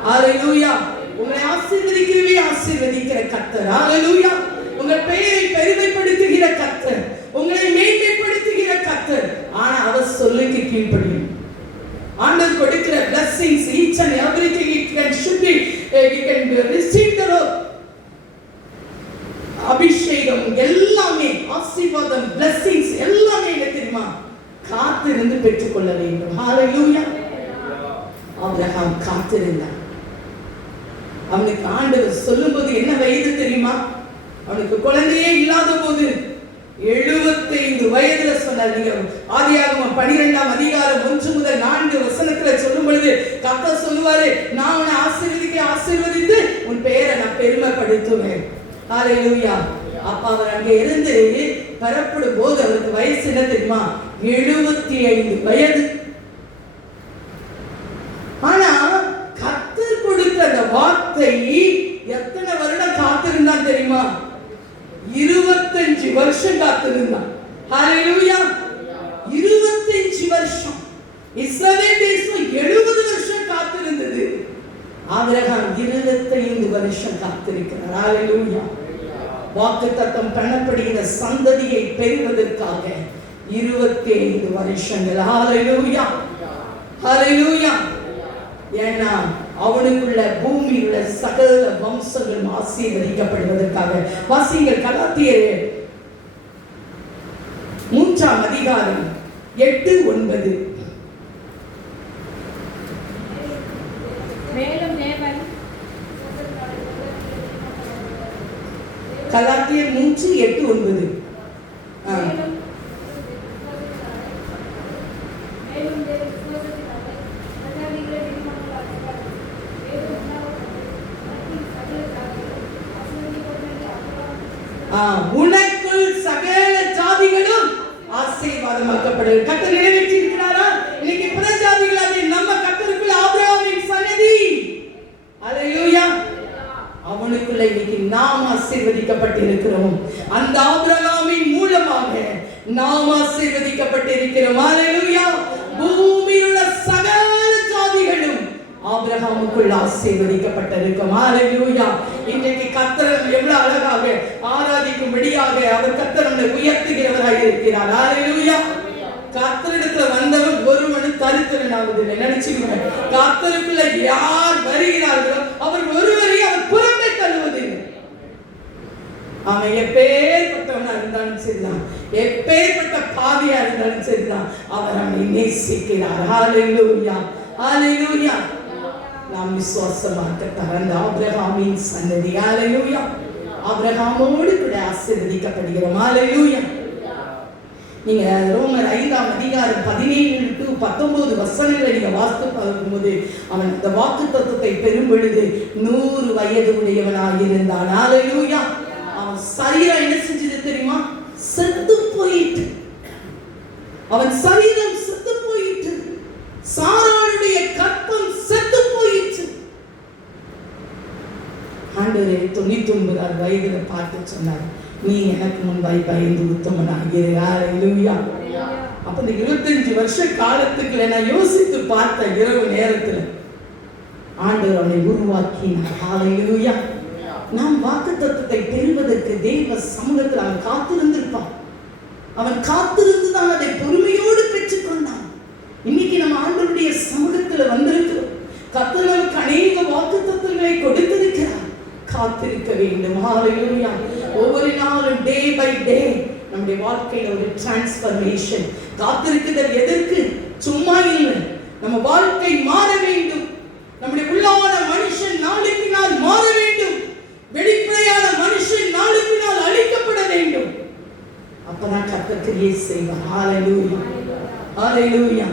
ஹல்லேலூயா. உங்களை ஆசீர்வதிக்கிற கர்த்தர். ஹல்லேலூயா. உங்கள் பெயரை பெருமைப்படுத்துகிற கர்த்தர், உங்களை மேன்மைப்படுத்துகிற கர்த்தர். ஆனா அவர் சொல்லுக்கு கீழ்ப்படியும். ஆண்டவர் கொடுக்கிற blessings, each and everything it can should be you can receive the Lord. அபிஷேகம் எல்லாமே, ஆசீர்வாதம், blessings எல்லாமே என்ன தெரியுமா? காத்திருந்து பெற்றுக்கொள்ள வேண்டும். ஹல்லேலூயா. ஆபிரகாம் காத்திருந்தான். அவனுக்கு ஆண்டவர் சொல்லும்போது என்ன வயது தெரியுமா? அவனுக்கு குழந்தையே இல்லாத போது 75 வயதுல சொன்னார். நீங்க ஆதியாகமம் 12ஆம் அதிகாரம் 1 முதல் 4 வசனத்துல சொல்லும் பொழுது கர்த்தர் சொல்லுவாரு, நான் உன்னை ஆசீர்வதித்து உன் பெயரை நான் பெருமைப்படுத்துவேன். ஹல்லேலூயா. அப்ப அவர் அங்க இருந்து பரப்படும் போது அவருக்கு வயசு என்ன தெரியுமா? 75 வயது. ஆனா கர்த்தர் கொடுத்த அந்த வார்த்தை எத்தனை வருடம் காத்திருந்தான் தெரியுமா? 25 வருஷம் காத்திருந்தான். ஹல்லேலூயா. 25 வருஷம். இஸ்ரவேல் தேசம் 70 வருஷம் காத்திருந்தது. ஆபிரகாம் 25 வருஷம் காத்திருக்கிறார். ஹல்லேலூயா. வாக்குத்தத்தம் பண்ணப்படுகிற சந்ததியை பெறுவதற்காக 25 வருஷங்கள். ஹல்லேலூயா, ஹல்லேலூயா. ஏன்னா அவனுக்குள்ள பூமியில் உள்ள சகல வம்சங்களும் ஆசீர்வதிக்கப்படுவதற்காக. வாசிங்கள் கலாத்தியர் 3ஆம் அதிகாரம் 8-9. கலாத்தியர் 3:8-9. உனக்குள் சகல ஜாதிகளும் ஆசீர்வாதமாக்கப்படுகிறது. கர்த்தர் நிறைவேற்றி இருக்கிறாரா? இன்னைக்கு பிற ஜாதிகளாகிய நம்ம கர்த்தருக்குள்ள ஆபிரகாமின் சன்னதி. ஹல்லேலூயா. அவனுக்குள்ள இன்னைக்கு நாம் ஆசீர்வதிக்கப்பட்டிருக்கிறோம். அந்த ஆபிரகாமின் மூலமாக நாம் ஆசீர்வதிக்கப்பட்டிருக்கிறோம். ஹல்லேலூயா. பூமியில் உள்ள சகல ஜாதிகளும் ஆபிரகாமுக்குள் ஆசீர்வதிக்கப்பட்டிருக்கும். ஹல்லேலூயா. இன்றைக்கு கர்த்தர் எவ்வளவு அழகாக ஆராதிக்கும்படியாக அவர் கர்த்தர் நம்மை உயர்த்துகிறவராய் இருக்கிறார். ஹல்லேலூயா. கர்த்தரிடத்துல வந்தவன் ஒருவனும் தரித்திரனாவதில்லை. நினைச்சுக்கோங்க, கர்த்தருக்குள்ள யார் வருகிறார்களோ அவர் ஒருவரையும் அவர் புறம்பே தள்ளுவதில்லை. அவன் எப்பேற்பட்டவனா இருந்தாலும் சரிதான், எப்பேற்பட்ட பாவியா இருந்தாலும் சரிதான், அவர் அவனை நேசிக்கிறார். ஹல்லேலூயா, ஹல்லேலூயா. நாம் விசுவாசமாக அந்த ஆபிரகாமின் சந்ததி. ஹல்லேலூயா. ஆபிரகாமோடு கூட ஆசீர்வதிக்கப்படுகிறோம். ஹல்லேலூயா. நீங்க ரோமர் 5ஆம் அதிகாரம் 17 to 19 வசனங்களை நீங்க வாசித்து பார்க்கும்போது அவன் இந்த வாக்குத்தத்தத்தை பெறும் பொழுது 100 வயது உடையவனாக இருந்தான். ஹல்லேலூயா. அவன் சரீரம் என்ன செஞ்சது தெரியுமா? செத்து போயிட்டு. அவன் சரீரம் செத்து போயிட்டு. சாராளுடைய கற்பம் செத்து போயிட்டு. ஆண்டவரே 99 வயதுல பார்த்து சொன்னார், நீ எனக்கு முன்பாய் பயந்து உத்தமனாகிறீர். ஹல்லேலூயா. அப்ப இந்த 25 வருஷ காலத்துக்குள்ள நான் யோசித்து பார்த்த இரவு நேரத்துல ஆண்டவர் அவனை உருவாக்கினார். ஹல்லேலூயா. நாம் வாக்குத்தத்தத்தை பெறுவதற்கு தேவ சமூகத்தில் அவன் காத்திருந்திருப்பான். அவன் காத்திருந்துதான் அதை பொறுமையோடு பெற்றுக்கொண்டான். இன்னைக்கு நம்ம ஆண்டவருடைய சமூகத்துல வந்திருக்கிறோம். கர்த்தர் நமக்கு அநேக வாக்குத்தத்தங்களை கொடுத்திருக்கிறார். காத்திருக்க வேண்டும். ஹல்லேலூயா. ஒவ்வொரு நாளும் டே பை டே நம்முடைய வாழ்க்கையில ஒரு டிரான்ஸ்ஃபர்மேஷன். காத்திருக்குதல் எதற்கு? சும்மா இல்லை. நம்ம வாழ்க்கை மாற வேண்டும். நம்முடைய உள்ளான மனுஷன் நாளுக்கு நாள் மாற வேண்டும். வெளிப்படையான மனுஷன் நாளுக்கு நாள் அழிக்கப்பட வேண்டும். அப்பதான் கர்த்தர் கிரியை செய்வார். ஹல்லேலூயா, ஹல்லேலூயா.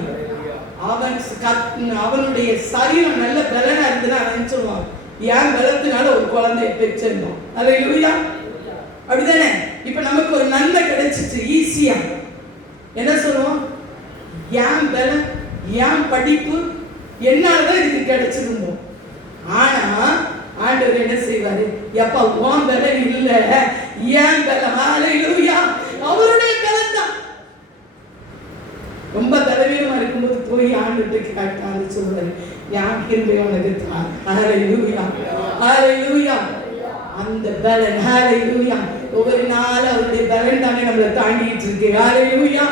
அவனுடைய சரீரம் நல்ல பலனா இருந்ததுன்னா அவன் சொல்லுவான், என் பலத்தினால ஒரு குழந்தைய பெற்றிருந்தோம். ஹல்லேலூயா. அப்படிதானே? இப்ப நமக்கு ஒரு நன்மை கிடைச்சிச்சு ஈஸியா. என்ன சொல்லுவோம்? என் பலம், என் படிப்பு, என்னாலதான் இதுக்கு கிடைச்சிருந்தோம். ஆனா ஆண்டவர் என்ன செய்வாரு? எப்பா உன் பலம் இல்ல, என் பலம். ஹல்லேலூயா. அவருடைய பலம் தான். ரொம்ப பலவீனமா இருக்கும்போது போய் ஆண்டவர்கிட்ட கேட்டான்னு சொல்றாரு, என் கிருபை உனக்கு தான். ஹல்லேலூயா, ஹல்லேலூயா. அந்த பலன், ஹல்லேலூயா. ஒவ்வொரு நாள் அவருடைய பலன் தானே நம்மளை தாண்டிட்டு இருக்கு. ஹல்லேலூயா.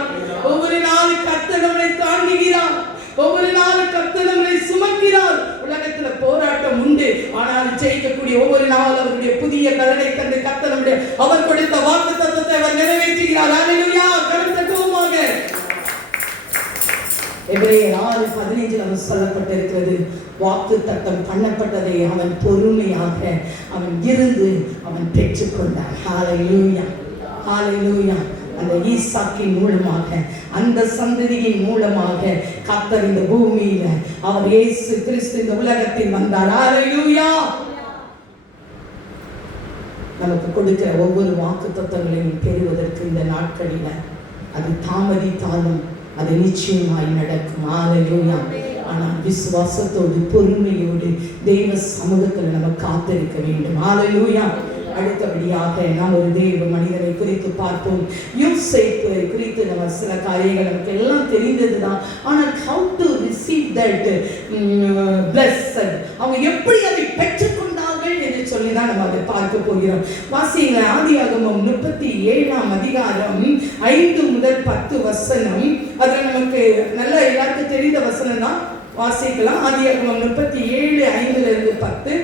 ஒவ்வொரு நாள் கர்த்தர் நம்மளை தாங்குகிறார். ஒவ்வொரு நாளும் கர்த்தர் நம்மை சுமக்கிறார். உலகத்துல போராட்டம் உண்டு, ஆனால் ஜெயிக்கக்கூடிய ஒவ்வொரு நாள் அவருடைய புதிய பலனை தந்து கர்த்தர் நம்முடைய அவர் கொடுத்த வாக்குத்தத்தத்தை அவர் நிறைவேற்றுகிறார். ஹல்லேலூயா. கர்த்தருக்குமாக எபிரேயர் 6:15 சொல்லப்பட்டிருக்கிறது, வாக்குத்தத்தம் பண்ணப்பட்டதை அவன் பொறுமையாக அவன் இருந்து அவன் பெற்றுக்கொண்டான். ஹல்லேலூயா, ஹல்லேலூயா. அந்த ஈசாக்கின் மூலமாக, அந்த சந்ததியின் மூலமாக கர்த்தர் இந்த பூமியில அவர் இயேசு கிறிஸ்து இந்த உலகத்தில் வந்தார். ஹல்லேலூயா. நமக்கு கொடுக்கிற ஒவ்வொரு வாக்குத்தத்தங்களையும் பெறுவதற்கு இந்த நாட்களில அது தாமதித்தாலும் அது நிச்சயமாய் நடக்கும். ஹல்லேலூயா. ஆனால் விசுவாசத்தோடு பொறுமையோடு தெய்வ சமூகத்தில் நம்ம காத்திருக்க வேண்டும். ஹல்லேலூயா. அடுத்தபடியாக நாம் ஒரு தேவ மனிதரை குறித்து பார்ப்போம். யோசேப்பு குறித்து நம்ம சில காரியங்கள் நமக்கு எல்லாம் தெரிந்ததுதான். ஆனால் how to receive that blessing, அவங்க எப்படி அதை பெற்றுக்கொண்டார்கள் என்று சொல்லி தான் நம்ம அதை பார்க்க போகிறோம். வாசிங்க ஆதியாகமம் 37ஆம் அதிகாரம் 5 முதல் 10 வசனம். அது நமக்கு நல்ல எல்லாருக்கும் தெரிந்த வசனம் தான். வாசிக்கலாம். ஆதியாகமம் 37:5-10.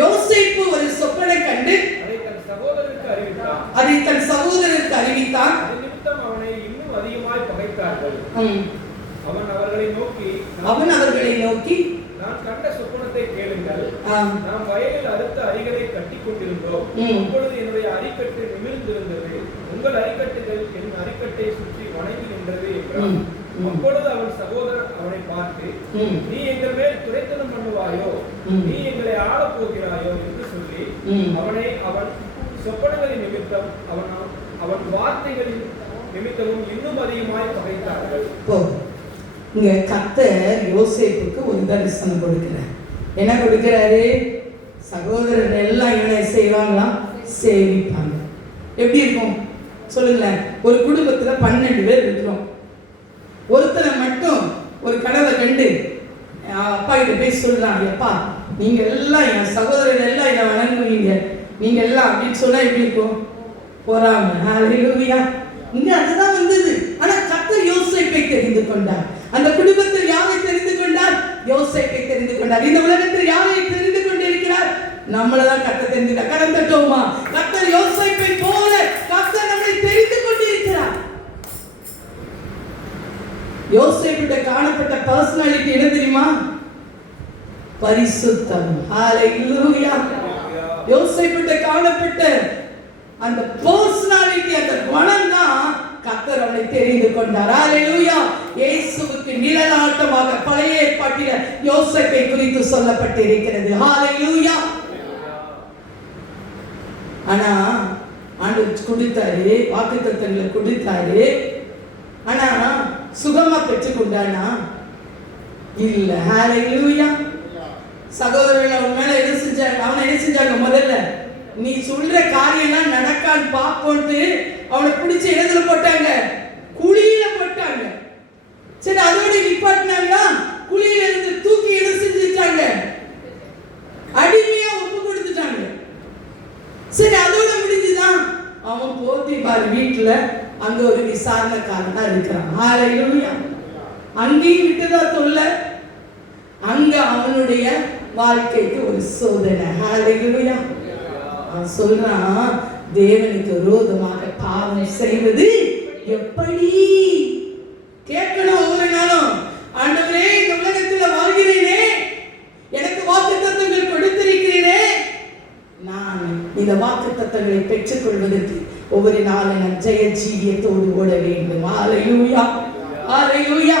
யோசேப்பு ஒரு சொப்பனை கண்டு அதை தன் சகோதரருக்கு அறிவித்தான். அவனை இன்னும் அதிகமாய் பகைத்தார்கள். அவன் அவர்களை நோக்கி நான் கண்ட சொப்பனத்தை கேளுங்கள். நாம் வயலில் அறுத்த அரிகளை கட்டி கொண்டிருந்தோம். அப்பொழுது என்னுடைய அரிக்கட்டு நிமிர்ந்திருந்தது. உங்கள் அரிக்கட்டுகள் என் அரிக்கட்டை சுற்றி வணங்கி நின்றது என்றான். அப்பொழுது அவன் சகோதரன் அவனை பார்த்து, நீ எங்கள் மேல் துரைத்தனம் பண்ணுவாயோ, நீ எங்களை ஆளப் போகிறாயோ என்று சொல்லி அவனை அவன் சொப்பனங்களின் நிமித்தம் அவன் வார்த்தைகளின் நிமித்தமும் இன்னும் அதிகமாய் பகைத்தார்கள். இங்க கர்த்தர் யோசேப்புக்கு ஒரு தரிசனம் கொடுக்கிறார். என்ன கொடுக்கிறாரு? சகோதரர் எல்லாம் இவனை செய்வாங்களாம், சேவிப்பாங்க. எப்படி இருக்கும் சொல்லுங்களேன்? ஒரு குடும்பத்துல 12 பேர் இருக்கிறோம். ஒருத்தரை மட்டும் ஒரு கனவை கண்டு அப்பா கிட்ட போய் சொல்றாங்க, அப்பா நீங்க எல்லாம் என் சகோதரர்கள் எல்லாம் என்னை வணங்குவீங்க, நீங்க எல்லாம் அப்படின்னு சொன்னா எப்படி இருக்கும்? போறாம. ஹல்லேலூயா. இங்க அதுதான் வந்தது. தெரிந்து கொண்டார். அந்த குடும்பத்தில் யாரை தெரிந்து கொண்டார்? யோசேப்பை தெரிந்து கொண்டார். இந்த உலகத்தில் யாரை தெரிந்து கொண்டிருக்கிறார்? நம்மளதான் கர்த்தர் தெரிஞ்சுட்டார். கரம் தட்டுவோமா? கர்த்தர் யோசேப்பை போல கர்த்தர் நம்மை தெரிந்து கொண்டிருக்கிறார். யோசேப்பிட்ட காணப்பட்ட பர்சனாலிட்டி என்ன தெரியுமா? பரிசுத்தம். ஹalleluya. யோசேப்பிட்ட காணப்பட்ட அந்த பர்சனாலிட்டி, அந்த குணம் தான் கர்த்தர் அவனை தெரிந்து கொண்டார். ஹalleluya. இயேசுவுக்கு நிழலாட்டமாக பழைய ஏற்பாட்டில் யோசேப்பை குறித்து சொல்லப்பட்டிருக்கிறது. ஹalleluya. ஆனா ஆண்டவர் கொடுத்தாரு, வாக்குத்தத்தங்களை கொடுத்தாரு. ஆனா சுகமா பெற்றுக்கொண்டானா? இல்ல. ஹalleluya. சகோதரர்கள் அவன் மேல என்ன செஞ்சாங்க? அவனை என்ன செஞ்சாங்க? முதல்ல நீ சொல்ற காரியம்லாம் நடக்கான்னு பாப்போன்ட்டு அவனை பிடிச்சி இடத்துல போட்டாங்க, குழியில போட்டாங்க. சரி, அதோட நிப்பாட்டினாங்களா? குழியில இருந்து தூக்கி என்ன செஞ்சுட்டாங்க? அடிமையா ஒப்பு கொடுத்துட்டாங்க. சரி, அதோட முடிஞ்சுதான். அவன் போத்திபார் வீட்டுல அங்க ஒரு விசாரணைக்காரனா இருக்கிறான். ஹalleluya. அங்கேயும் விட்டதா தொல்லை, அங்க அவனுடைய வாழ்க்கைக்கு ஒரு சோதனை. ஹalleluya. அவன் சொல்றான், தேவனுக்கு விரோதமாக பாவம் செய்வது எப்படி? கேட்கணும் ஒவ்வொரு நாளும். ஆண்டவரே, இந்த உலகத்தில் வாழ்கிறேனே, எனக்கு வாக்குத்தத்தங்கள் கொடுத்திருக்கிறீரே, நான் இந்த வாக்குத்தத்தங்களை பெற்றுக் கொள்வதற்கு ஒவ்வொரு நாளும் நான் ஜெய ஜீவியத்தோடு ஓட வேண்டும். ஹalleluya. ஹalleluya.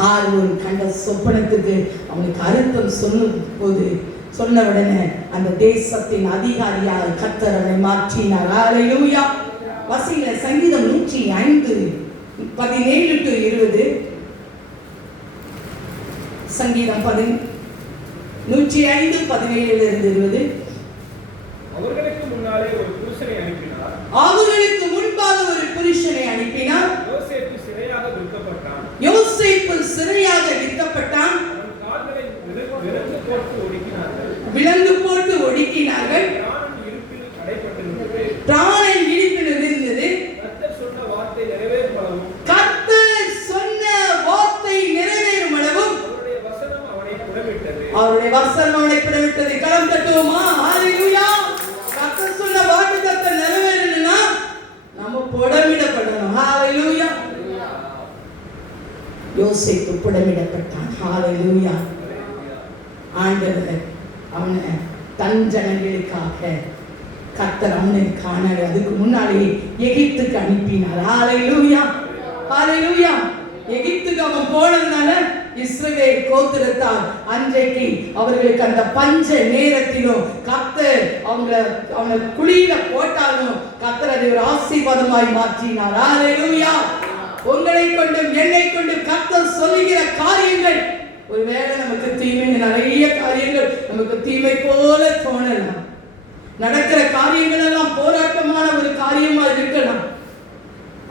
பார்வோன் கண்ட சொப்பனத்துக்கு அவனுக்கு அர்த்தம் சொன்ன உடனே அந்த தேசத்தின் அதிகாரியாக கர்த்தர் அவனை மாற்றினார். ஹalleluya. வசீல சங்கீதம் 105 17 to 20. சங்கீதம் 105 17 20. அவர்களுக்கு முன்னாலே ஒரு புருஷனை அனுப்பினார். அவர்களுக்கு முன்பாக ஒரு புருஷனை அனுப்பினார். யோசேப்பு சிறையாக விற்கப்பட்டான். யோசேப்பு சிறையாக விற்கப்பட்டான். விலங்கு போட்டு ஒடுக்கினார்கள். பிராணன் இடுப்பில் இருந்தது. கர்த்தர் சொன்ன வார்த்தை நிறைவேறும் அளவும் அவருடைய வசனம் அவனை புடமிட்டது. கரம் தட்டுவோமா? ஹalleluya. கர்த்தர் சொன்ன வாக்குத்தத்தம் நிறைவேறணும்னா நம்ம புடமிடப்படணும். ஹalleluya. யோசேப்பு புடமிடப்பட்டான். ஹalleluya. ஆண்டவர் அவனை தன் ஜனங்களுக்காக கர்த்தர் அவனை காணாரு. அதுக்கு முன்னாலே எகிப்துக்கு அனுப்பினார். ஹalleluya. ஹalleluya. எகிப்துக்கு அவன் போனதுனால இஸ்ரவேல் கோத்திரத்தார் அன்றைக்கு அவர்களுக்கு அந்த பஞ்ச நேரத்திலும் கர்த்தர் அவங்களை குழியில போட்டாலும் கர்த்தர் அதை ஒரு ஆசீர்வாதமாய் மாற்றினார். ஹalleluya. உங்களை கொண்டும் என்னை கொண்டும் கர்த்தர் சொல்லுகிற காரியங்கள் ஒருவேளை நமக்கு தீமை, நிறைய காரியங்கள் நமக்கு தீமை போல தோணலாம். நடக்கிற காரியங்கள் எல்லாம் போராட்டமான ஒரு காரியமா இருக்கலாம்.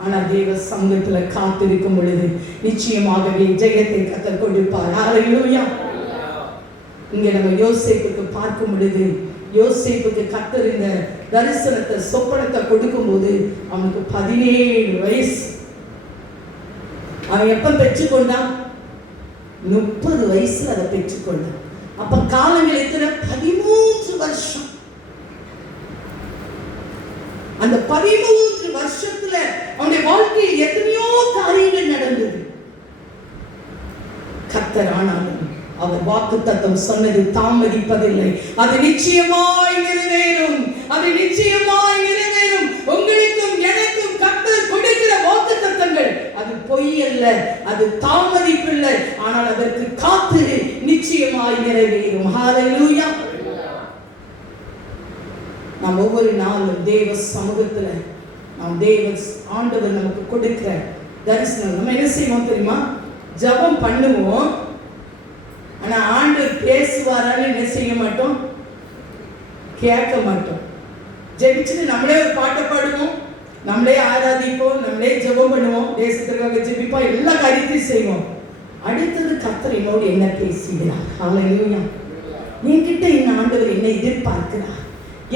ஆனா தேவ சமூகத்துல காத்திருக்கும் பொழுது நிச்சயமாகவே ஜெயத்தை கர்த்தர் கொடுப்பார். ஹalleluya. இங்க நம்ம யோசேப்புக்கு பார்க்கும் பொழுது, யோசேப்புக்கு கர்த்தர் இந்த தரிசனத்தை சொப்பனத்தை கொடுக்கும் போது அவனுக்கு 17 வயசு. அவன் எப்ப பெற்றுக்கொண்டான்? 30 வயசுல அதை பெற்றுக்கொண்டான். அப்ப காலங்கள் எத்தனை? 13 வருஷம். அந்த 13 வருஷத்துல அவனுடைய வாழ்க்கையில் எத்தனையோ காரியங்கள் நடந்தது. கர்த்தர் ஆனாலும் அவர் வாக்குத்தத்தம் சொன்னது தாமதிப்பதில்லை. அது நிச்சயமாய் நிறைவேறும். அது நிச்சயமாய் நிறைவேறும். உங்களுக்கும் எனக்கும் கர்த்தர் கொடுக்கிற வாக்குத்தத்தங்கள் அது பொய் அல்ல, அது தாமதிப்பில்லை. ஆனால் அதற்கு காத்திரு, நிச்சயமாய் நிறைவேறும். ஹalleluya. நாம் ஒவ்வொரு நாளும் தேவ சமூகத்துல நாம் ஆண்டவர் நமக்கு கொடுக்கிற தரிசனம் நம்ம என்ன செய்வோம் தெரியுமா? ஜெபம் பண்ணுவோம். ஆனா ஆண்டவர் பேசுவாரான்னு என்ன செய்ய மாட்டோம்? கேட்க மாட்டோம். ஜெபிச்சுட்டு நம்மளே ஒரு பாட்டை பாடுவோம், நம்மளே ஆராதிப்போம், நம்மளே ஜெபம் பண்ணுவோம், தேசத்திற்காக ஜெபிப்போம், எல்லா காரியத்தையும் செய்வோம். அடுத்தது கர்த்தர் என்னோடு என்ன பேசுகிறார்? ஹalleluya. என்கிட்ட என்ன ஆண்டவர் என்ன எதிர்பார்க்கிறார்,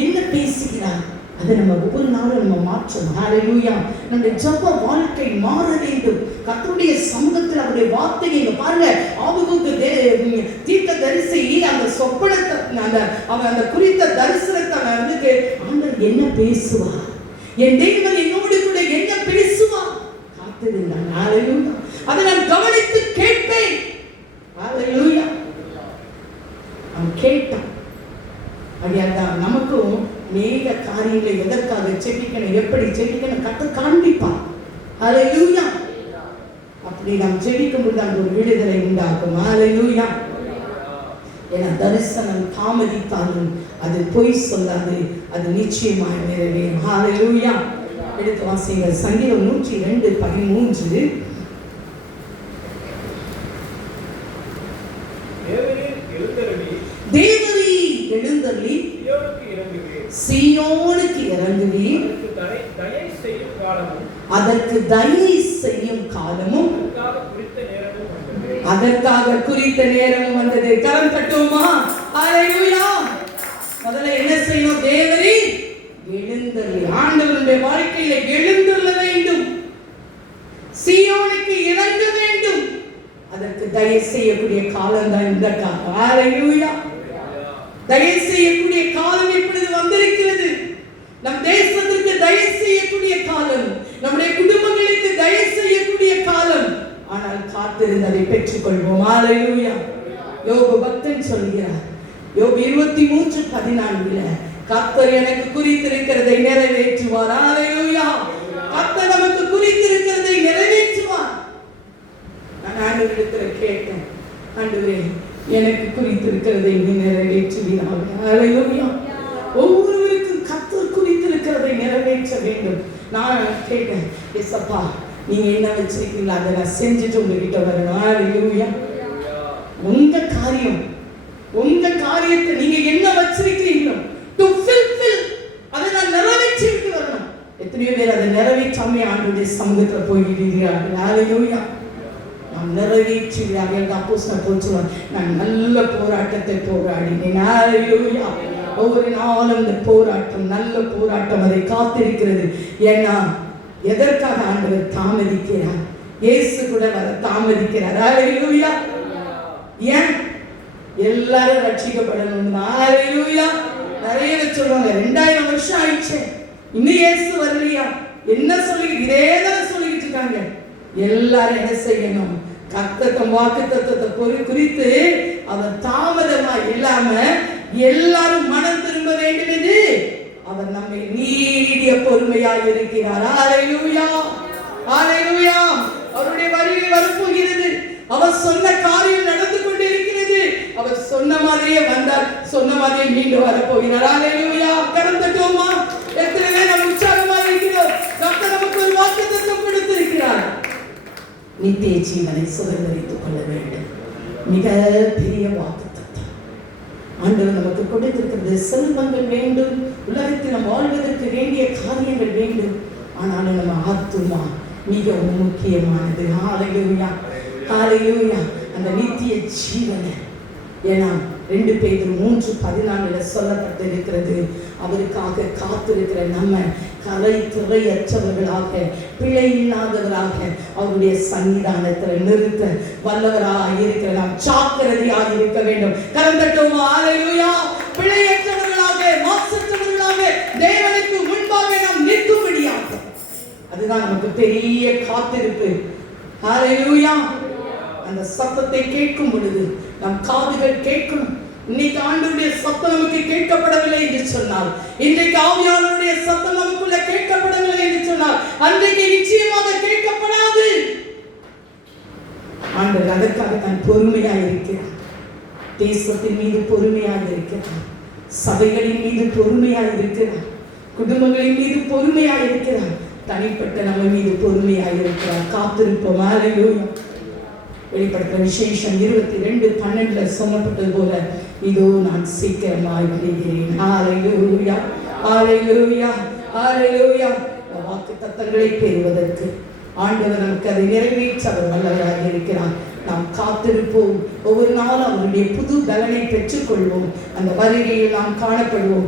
என்ன பேசுகிறார், அதை நம்ம ஒவ்வொரு நாளும் நம்ம மாற்றணும். ஹல்லேலூயா. நம்முடைய ஜெப வாழ்க்கை மாற வேண்டும். கர்த்தருடைய சமூகத்தில் அவருடைய வார்த்தையை இங்க பாருங்க, ஆபகுக்கு தீர்க்கதரிசி அந்த சொப்பனத்தை அந்த குறித்த தரிசனத்தை வந்து ஆண்டவர் என்ன பேசுவார், என் தேவன் என்னோடு கூட என்ன பேசுவார், காத்திருந்தான். ஹல்லேலூயா. அதை நான் கவனித்து கேட்பேன். ஹல்லேலூயா. அவன் கேட்டான். அப்படியாதான் நமக்கும் மேல காரியங்களை எதற்காக ஜெபிக்கணும், எப்படி ஜெபிக்கணும் கர்த்தர் காண்பிப்பார். ஹல்லேலூயா. அப்படி நாம் ஜெபிக்கும் போது அந்த ஒரு விடுதலை உண்டாகும். ஹல்லேலூயா. ஏன்னா தரிசனம் தாமதித்தாலும் அது பொய் சொல்லாது, அது நிச்சயமாக நிறைவேறும். ஹல்லேலூயா. எடுத்து வாசிங்க சங்கீதம் 102:13. தேவரீ எழுந்தருளி சீயோனுக்கு இறங்குவீர், அதற்கு தயை செய்யும் காலமும் அதற்காக குறித்த நேரமும் வந்தது. கரம் தட்டுவோமா? ஹல்லேலூயா. முதல்ல என்ன செய்யணும்? தேவரீ எழுந்தருளி, ஆண்டவருடைய வாழ்க்கையில எழுந்துள்ள வேண்டும், சீயோனுக்கு இறங்க வேண்டும், அதற்கு தயை செய்யக்கூடிய காலம் தான் இந்த காலம். ஹல்லேலூயா. தயை செய்யக்கூடிய காலம் இப்பொழுது வந்திருக்கிறது. நம் தேசத்திற்கு தயை செய்யக்கூடிய காலம், நம்முடைய குடும்பங்களுக்கு தயை செய்யக்கூடிய காலம். ஆனால் காத்திருந்ததை பெற்றுக் கொள்வோம். ஹல்லேலூயா. யோபு பக்தன் சொல்கிறார், யோபு 23:14, கர்த்தர் எனக்கு குறித்திருக்கிறதை நிறைவேற்றுவார். ஹல்லேலூயா. கர்த்தர் நமக்கு குறித்திருக்கிறதை நிறைவேற்றுவார். நான் ஆண்டவரிடத்தில் கேட்டேன், ஆண்டவரே எனக்கு குறித்திருக்கிறதை நிறைவேற்றுவீராக. ஹல்லேலூயா. ஒவ்வொருவருக்கும் கர்த்தர் குறித்திருக்கிறதை நிறைவேற்ற வேண்டும். நான் கேட்டேன், ஏசப்பா நீங்க என்ன வச்சிருக்கீங்களா அதை நான் செஞ்சுட்டு உங்ககிட்ட வரணும். ஹல்லேலூயா. உங்க காரியம், உங்க காரியத்தை நீங்க என்ன வச்சிருக்கீங்களோ டு ஃபுல்ஃபில், அதை நான் நிறைவேற்றிட்டு வரணும். எத்தனையோ பேர் அதை நிறைவேற்றாமே ஆண்டவருடைய சமூகத்துல போய்விடுகிறார்கள். ஹல்லேலூயா. நான் நிறைவேற்றுகிறார்கள். அப்போஸ்தலர் பவுல் சொல்றார், நான் நல்ல போராட்டத்தை போராடினேன். ஹல்லேலூயா. ஒவ்வொரு நாளும் இந்த போராட்டம், நல்ல போராட்டம் அதை காத்திருக்கிறது. ஏன்னா எதற்காக ஆண்டவர் தாமதிக்கிறார்? இயேசு கூட வர தாமதிக்கிறார். ஹல்லேலூயா. ஏன்? எல்லாரும் ரட்சிக்கப்படணும். ஹல்லேலூயா. நிறைய பேர் சொல்லுவாங்க 2000 வருஷம் ஆயிடுச்சு இன்னும் இயேசு வரலையா, என்ன சொல்லி இதேதான் சொல்லிட்டு இருக்காங்க. எல்லாரும் என்ன செய்யணும்? கர்த்தர் வாக்குத்தத்தத்தை குறித்து அவர் தாமதமா இல்லாம எல்லாரும் மனம் திரும்ப வேண்டியது. அவர் நம்மை நீடிய பொறுமையாக இருக்கிறார். ஹல்லேலூயா. ஹல்லேலூயா. அவருடைய வருகை வரப்போகிறது. அவர் சொன்ன காரியம் நடந்து கொண்டு இருக்கிறது. அவர் சொன்ன மாதிரியே வந்தார், சொன்ன மாதிரியே மீண்டும் வரப்போகிறார். ஹல்லேலூயா. கரம் தட்டுவோமா? எத்தனை பேர் நம்ம உற்சாகமா இருக்கிறோம்? கர்த்தர் நமக்கு ஒரு வாக்குத்தத்தம் கொடுத்திருக்கிறார். நித்திய ஜீவனை சுதந்திரித்துக் கொள்ள வேண்டும். மிக பெரிய வாக்குத்தத்தம் ஆண்டவர் நமக்கு கொடுத்திருக்கிறது. செல்வங்கள் வேண்டும், உலகத்தில் நாம் வாழ்வதற்கு வேண்டிய காரியங்கள் வேண்டும். ஆனாலும் நம்ம ஆத்துமா மிகவும் முக்கியமானது. ஹல்லேலூயா. ஹல்லேலூயா. அந்த நித்திய ஜீவனை, ஏன்னா 2 பேதுரு 3:14 சொல்லப்பட்டிருக்கிறது, அவருக்காக காத்திருக்கிற நம்ம கலை துறையற்றவர்களாக, பிழை இல்லாதவராக அவருடைய சன்னிதானத்தில் நிறுத்த வல்லவராக இருக்கிற நாம் ஜாக்கிரதையாக இருக்க வேண்டும். கரம் தட்டுவோமா? ஹல்லேலூயா. பிழையற்றவர்களாக, மாசற்றவர்களாக தேவனுக்கு முன்பாக நாம் நிற்கும்படியாக, அதுதான் நமக்கு பெரிய காத்திருப்பு. ஹல்லேலூயா. அந்த சத்தத்தை கேட்கும் பொழுது நம் காதுகள் கேட்கணும். இன்னைக்கு ஆண்டவருடைய சத்தம் நமக்கு கேட்கப்படவில்லை என்று சொன்னால், இன்றைக்கு ஆவியானவருடைய சத்தம் நமக்குள்ள கேட்கப்படவில்லை என்று சொன்னால், அன்றைக்கு நிச்சயமாக கேட்கப்படாது. ஆண்டவர் அதற்காக தான் பொறுமையாக இருக்கிறார். தேசத்தின் மீது பொறுமையாக இருக்கிறார், சபைகளின் மீது பொறுமையாக இருக்கிறார், குடும்பங்களின் மீது பொறுமையாக இருக்கிறார், தனிப்பட்ட நம்ம மீது பொறுமையாக இருக்கிறார். காத்திருப்போம். ஹல்லேலூயா. வெளிப்படுத்துற விசேஷம் 22:12 சொல்லப்பட்டது போல, இதோ நான் சீக்கிரமாய் வருகிறேன். ஹல்லேலூயா. ஹல்லேலூயா. ஹல்லேலூயா. வாக்குத்தத்தங்களை பெறுவதற்கு ஆண்டவர் நமக்கு அதை நிறைவேற்ற அவர் வல்லவராக இருக்கிறார். நாம் காத்திருப்போம். ஒவ்வொரு நாளும் அவருடைய புது பலனை பெற்றுக்கொள்வோம். அந்த வருகையில் நாம் காணப்படுவோம்.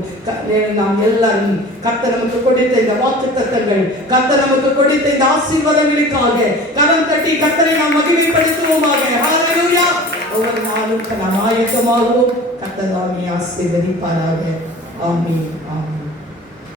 நாம் எல்லாரும் கர்த்தர் நமக்கு கொடுத்த இந்த வாக்குத்தத்தங்கள், கர்த்தர் நமக்கு கொடுத்த இந்த ஆசீர்வாதங்களுக்காக கரம் தட்டி கர்த்தரை நாம் மகிமைப்படுத்துவோமாக. ஹல்லேலூயா. ஒவ்வொரு நாளும் நாம் ஆயத்தமாகவும் கர்த்தர் நம்மை ஆசீர்வதிப்பாராக. ஆமென். ஆமென்.